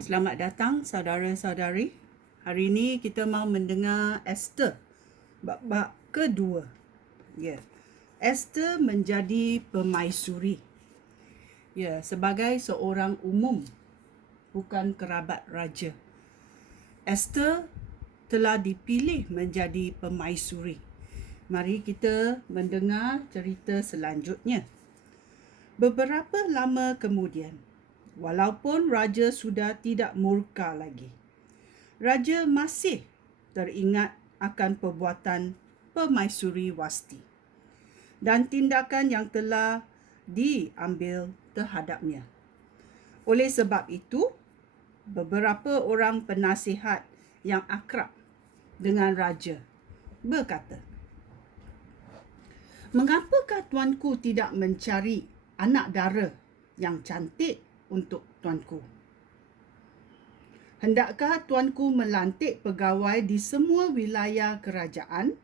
Selamat datang saudara-saudari. Hari ini kita mau mendengar Esther bab kedua. Esther menjadi permaisuri. Sebagai seorang umum, bukan kerabat raja. Esther telah dipilih menjadi permaisuri. Mari kita mendengar cerita selanjutnya. Beberapa lama kemudian, walaupun raja sudah tidak murka lagi, raja masih teringat akan perbuatan permaisuri Wasti dan tindakan yang telah diambil terhadapnya. Oleh sebab itu, beberapa orang penasihat yang akrab dengan raja berkata, "Mengapakah tuanku tidak mencari anak dara yang cantik untuk tuanku? Hendakkah tuanku melantik pegawai di semua wilayah kerajaan,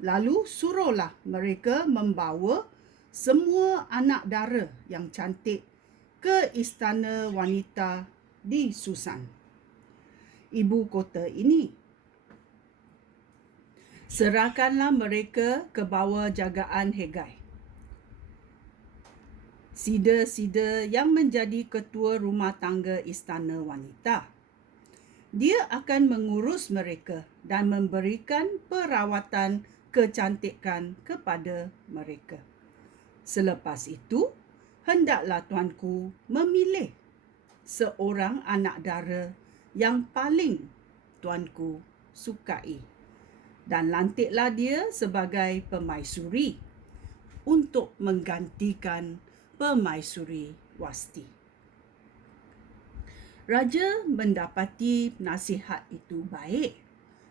lalu suruhlah mereka membawa semua anak dara yang cantik ke istana wanita di Susan, ibu kota ini. Serahkanlah mereka ke bawah jagaan Hegai, sida-sida yang menjadi ketua rumah tangga istana wanita. Dia akan mengurus mereka dan memberikan perawatan kecantikan kepada mereka. Selepas itu, hendaklah tuanku memilih seorang anak dara yang paling tuanku sukai dan lantiklah dia sebagai permaisuri untuk menggantikan permaisuri Wasti." Raja mendapati nasihat itu baik,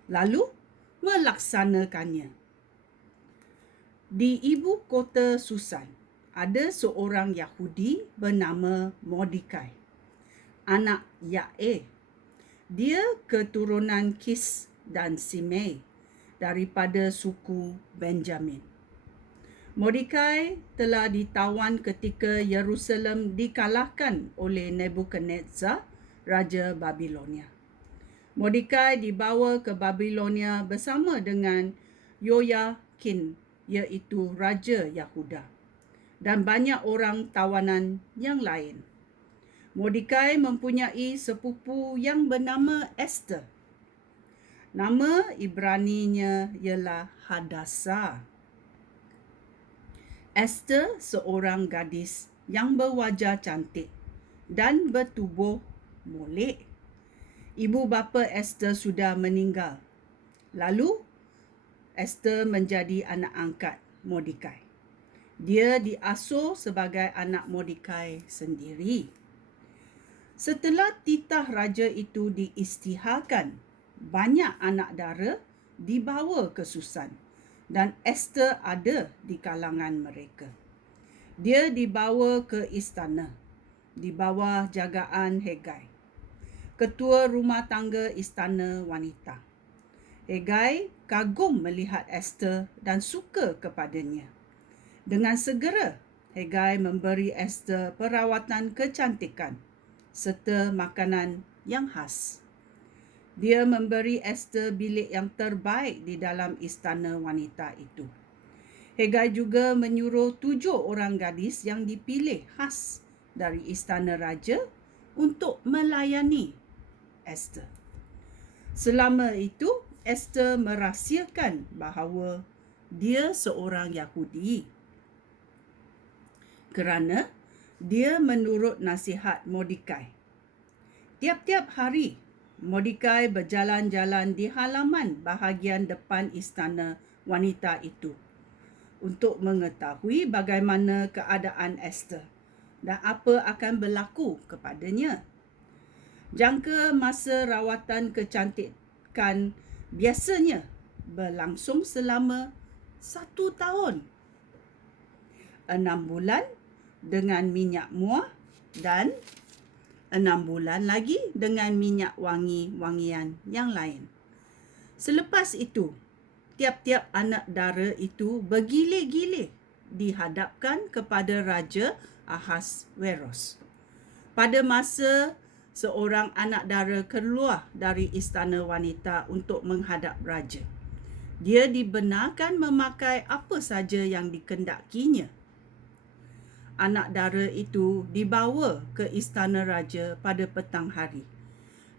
lalu melaksanakannya. Di ibu kota Susan, ada seorang Yahudi bernama Mordekai, anak Yair. Dia keturunan Kis dan Simei daripada suku Benjamin. Mordekai telah ditawan ketika Yerusalem dikalahkan oleh Nebukadnezar, Raja Babilonia. Mordekai dibawa ke Babilonia bersama dengan Yoyakin, iaitu Raja Yahuda, dan banyak orang tawanan yang lain. Mordekai mempunyai sepupu yang bernama Esther. Nama Ibraninya ialah Hadassah. Esther seorang gadis yang berwajah cantik dan bertubuh molek. Ibu bapa Esther sudah meninggal. Lalu Esther menjadi anak angkat Mordekai. Dia diasuh sebagai anak Mordekai sendiri. Setelah titah raja itu diisytiharkan, banyak anak dara dibawa ke Susan dan Esther ada di kalangan mereka. Dia dibawa ke istana di bawah jagaan Hegai, ketua rumah tangga istana wanita. Hegai kagum melihat Esther dan suka kepadanya. Dengan segera, Hegai memberi Esther perawatan kecantikan serta makanan yang khas. Dia memberi Esther bilik yang terbaik di dalam istana wanita itu. Hegai juga menyuruh 7 orang gadis yang dipilih khas dari istana raja untuk melayani Esther. Selama itu, Esther merahsiakan bahawa dia seorang Yahudi kerana dia menurut nasihat Mordekai. Tiap-tiap hari, Mordekai berjalan-jalan di halaman bahagian depan istana wanita itu untuk mengetahui bagaimana keadaan Esther dan apa akan berlaku kepadanya. Jangka masa rawatan kecantikan biasanya berlangsung selama 1 tahun, 6 bulan dengan minyak muar dan 6 bulan lagi dengan minyak wangi-wangian yang lain. Selepas itu, tiap-tiap anak dara itu bergilir-gilir dihadapkan kepada Raja Ahasveros. Pada masa seorang anak dara keluar dari istana wanita untuk menghadap raja. Dia dibenarkan memakai apa saja yang dikendakinya. Anak dara itu dibawa ke istana raja pada petang hari.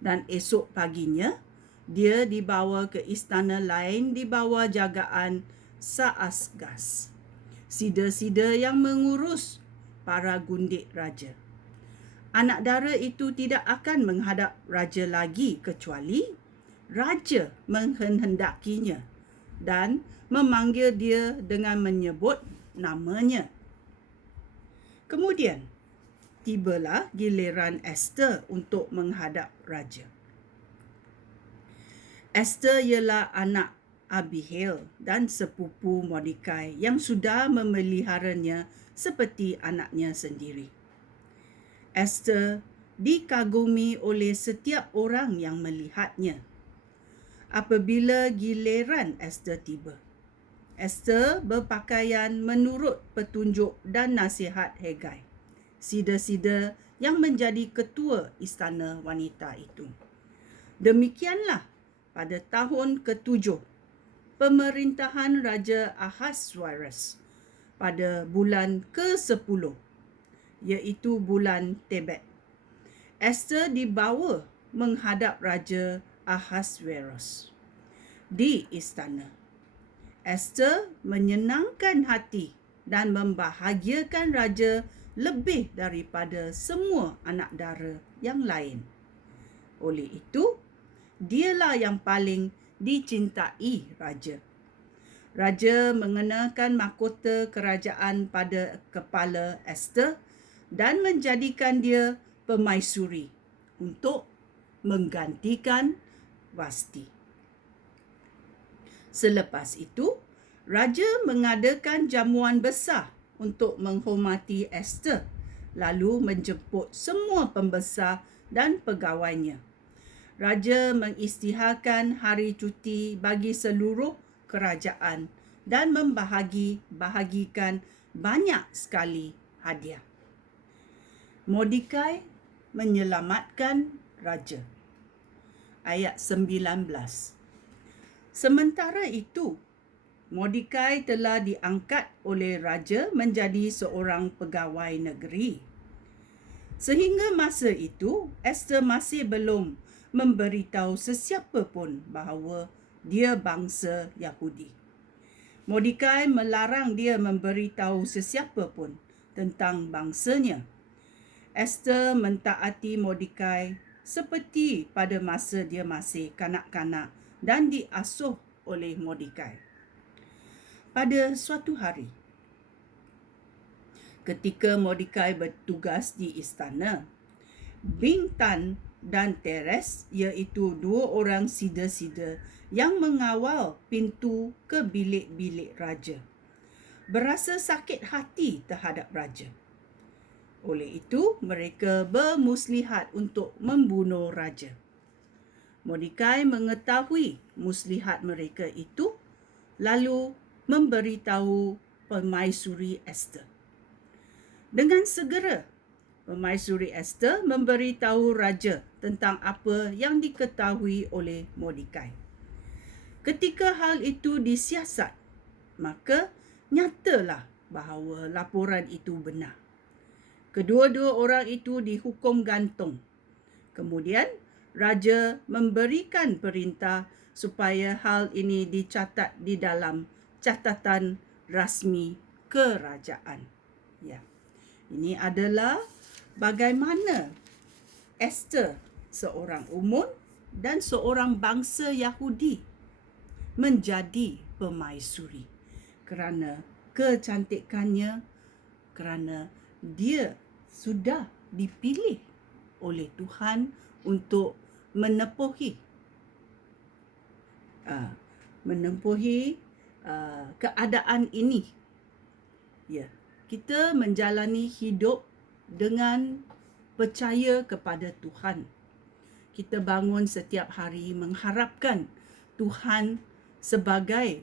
Dan esok paginya, dia dibawa ke istana lain di bawah jagaan Saasgas, sida-sida yang mengurus para gundik raja. Anak dara itu tidak akan menghadap raja lagi kecuali raja menghendakinya dan memanggil dia dengan menyebut namanya. Kemudian, tibalah giliran Esther untuk menghadap raja. Esther ialah anak Abihail dan sepupu Mordekai yang sudah memeliharanya seperti anaknya sendiri. Esther dikagumi oleh setiap orang yang melihatnya. Apabila giliran Esther tiba, Esther berpakaian menurut petunjuk dan nasihat Hegai, sida-sida yang menjadi ketua istana wanita itu. Demikianlah pada tahun ke-7 pemerintahan Raja Ahasuerus pada bulan ke-10, iaitu bulan Tebet, Esther dibawa menghadap Raja Ahasuerus di istana. Esther menyenangkan hati dan membahagiakan raja lebih daripada semua anak dara yang lain. Oleh itu, dialah yang paling dicintai raja. Raja mengenakan mahkota kerajaan pada kepala Esther dan menjadikan dia permaisuri untuk menggantikan Vasti. Selepas itu, raja mengadakan jamuan besar untuk menghormati Esther, lalu menjemput semua pembesar dan pegawainya. Raja mengisytiharkan hari cuti bagi seluruh kerajaan dan membahagikan banyak sekali hadiah. Mordekai menyelamatkan raja. Ayat 19. Sementara itu, Mordekai telah diangkat oleh raja menjadi seorang pegawai negeri. Sehingga masa itu, Esther masih belum memberitahu sesiapa pun bahawa dia bangsa Yahudi. Mordekai melarang dia memberitahu sesiapa pun tentang bangsanya. Esther mentaati Mordekai seperti pada masa dia masih kanak-kanak dan diasuh oleh Mordekai. Pada suatu hari, ketika Mordekai bertugas di istana, Bigtan dan Teres, iaitu dua orang sida-sida yang mengawal pintu ke bilik-bilik raja, berasa sakit hati terhadap raja. Oleh itu, mereka bermuslihat untuk membunuh raja. Mordekai mengetahui muslihat mereka itu, lalu memberitahu permaisuri Esther. Dengan segera, permaisuri Esther memberitahu raja tentang apa yang diketahui oleh Mordekai. Ketika hal itu disiasat, maka nyatalah bahawa laporan itu benar. Kedua-dua orang itu dihukum gantung. Kemudian, raja memberikan perintah supaya hal ini dicatat di dalam catatan rasmi kerajaan. Ya. Ini adalah bagaimana Esther, seorang umum dan seorang bangsa Yahudi, menjadi permaisuri kerana kecantikannya, kerana dia sudah dipilih oleh Tuhan untuk menepuhi keadaan ini. Ya, kita menjalani hidup dengan percaya kepada Tuhan. Kita bangun setiap hari mengharapkan Tuhan sebagai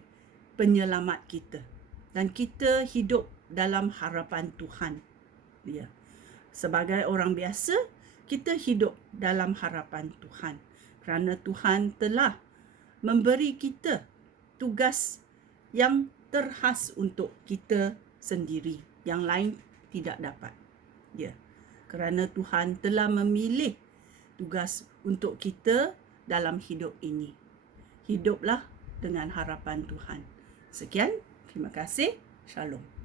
penyelamat kita, dan kita hidup dalam harapan Tuhan. Ya. Sebagai orang biasa, kita hidup dalam harapan Tuhan. Kerana Tuhan telah memberi kita tugas yang terkhas untuk kita sendiri. Yang lain tidak dapat. Ya. Kerana Tuhan telah memilih tugas untuk kita dalam hidup ini. Hiduplah dengan harapan Tuhan. Sekian, terima kasih. Shalom.